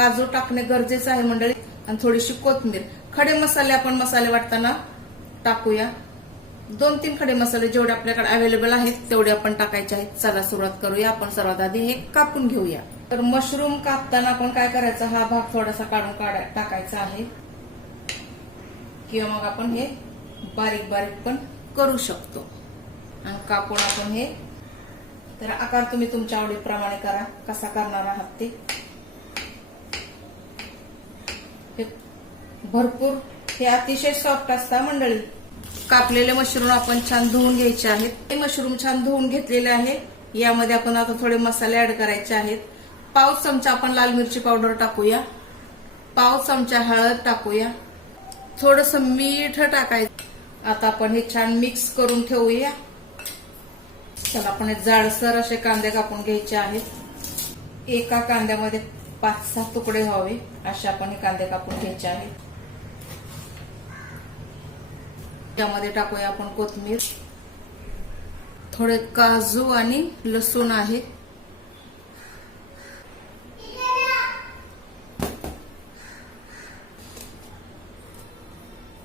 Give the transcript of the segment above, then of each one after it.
काजू टाकणे गरजेचं आहे मंडळी, आणि थोडीशी कोथिंबीर. खडे मसाले आपण मसाले वाटताना टाकूया. 2-3 खडे मसाले जेवढे आपल्याकडे अवेलेबल आहेत तेवढे आपण टाकायचे आहेत. चला सुरुवात करूया. आपण सर्वात आधी हे कापून घेऊया. तर मशरूम कापताना आपण काय करायचं, हा भाग थोडासा काढून टाकायचा आहे, किंवा मग आपण हे बारीक बारीक पण करू शकतो. आणि कापून आपण हे, तर आकार तुम्ही तुमच्या आवडीप्रमाणे करा, कसा करणार आहात ते. भरपूर हे अतिशय सॉफ्ट असतात मंडळी. कापलेले मशरूम आपण छान धुवून घ्यायचे आहेत. हे मशरूम छान धुवून घेतलेले आहे. यामध्ये आपण आता थोडे मसाले ऍड करायचे आहेत. पाव चमचा आपण लाल मिरची पावडर टाकूया. पाव चमचा हळद टाकूया. थोडस मीठ टाकायचं. आता आपण हे छान मिक्स करून ठेवूया. चला आपण हे जाडसर असे कांदे कापून घ्यायचे आहेत. एका कांद्यामध्ये 5-6 तुकडे व्हावे असे आपण हे कांदे कापून घ्यायचे आहेत. त्यामध्ये टाकूया आपण कोथिंबीर, थोडे काजू आणि लसूण आहे.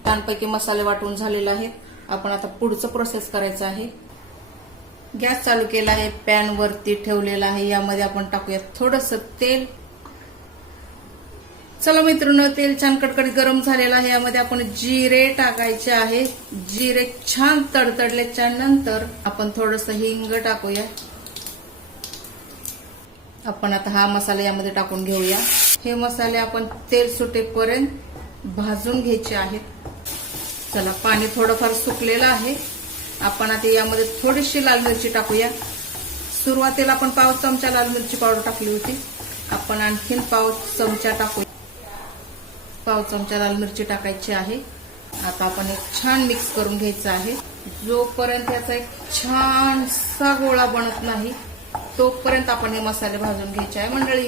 छानपैकी मसाले वाटून झालेले आहेत. आपण आता पुढचं प्रोसेस करायचं आहे. गॅस चालू केला आहे, पॅन वरती ठेवलेला आहे. यामध्ये आपण टाकूया थोडस तेल. चला मित्रांनो, तेल छान कडकडीत गरम झालेलं आहे. यामध्ये आपण जिरे टाकायचे आहे. जिरे छान तडतडल्याच्या नंतर आपण थोडस हिंग टाकूया. आपण आता हा मसाला यामध्ये टाकून घेऊया. हे मसाले आपण तेल सुटेपर्यंत भाजून घ्यायचे आहेत. चला, पाणी थोडंफार सुकलेलं आहे. आपण आता यामध्ये थोडीशी लाल मिरची टाकूया. सुरुवातीला आपण पाव चमचा लाल मिरची पावडर टाकली होती. आपण आणखीन पाव चमचा टाकूया. पाव चमचा लाल मिरची टाकायची आहे. आता आपण एक छान मिक्स करून घ्यायचं आहे. जोपर्यंत याचा एक छानसा गोळा बनत नाही तोपर्यंत आपण हे मसाले भाजून घ्यायचे आहे मंडळी.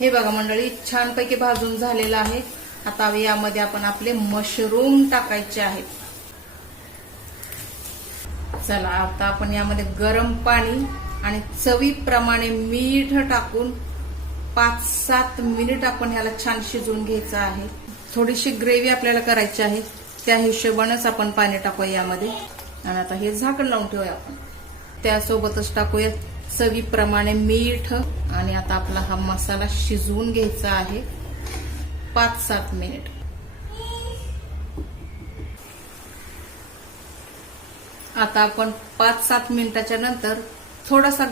हे बघा मंडळी, छानपैकी भाजून झालेलं आहे. आता यामध्ये आपण आपले मशरूम टाकायचे आहेत. चला, आता आपण यामध्ये गरम पाणी आणि चवीप्रमाणे मीठ टाकून 5-7 मिनिट आपण ह्याला छान शिजवून घ्यायचं आहे. थोडीशी ग्रेव्ही आपल्याला करायची आहे, त्या हिशोबानेच आपण पाणी टाकूया यामध्ये. आणि आता हे झाकण लावून ठेवूया आपण. त्यासोबतच टाकूया चवीप्रमाणे मीठ. आणि आता आपला हा मसाला शिजवून घ्यायचा आहे 5-7 मिनिट. आता आपण 5-7 मिनिटाच्या नंतर थोडासा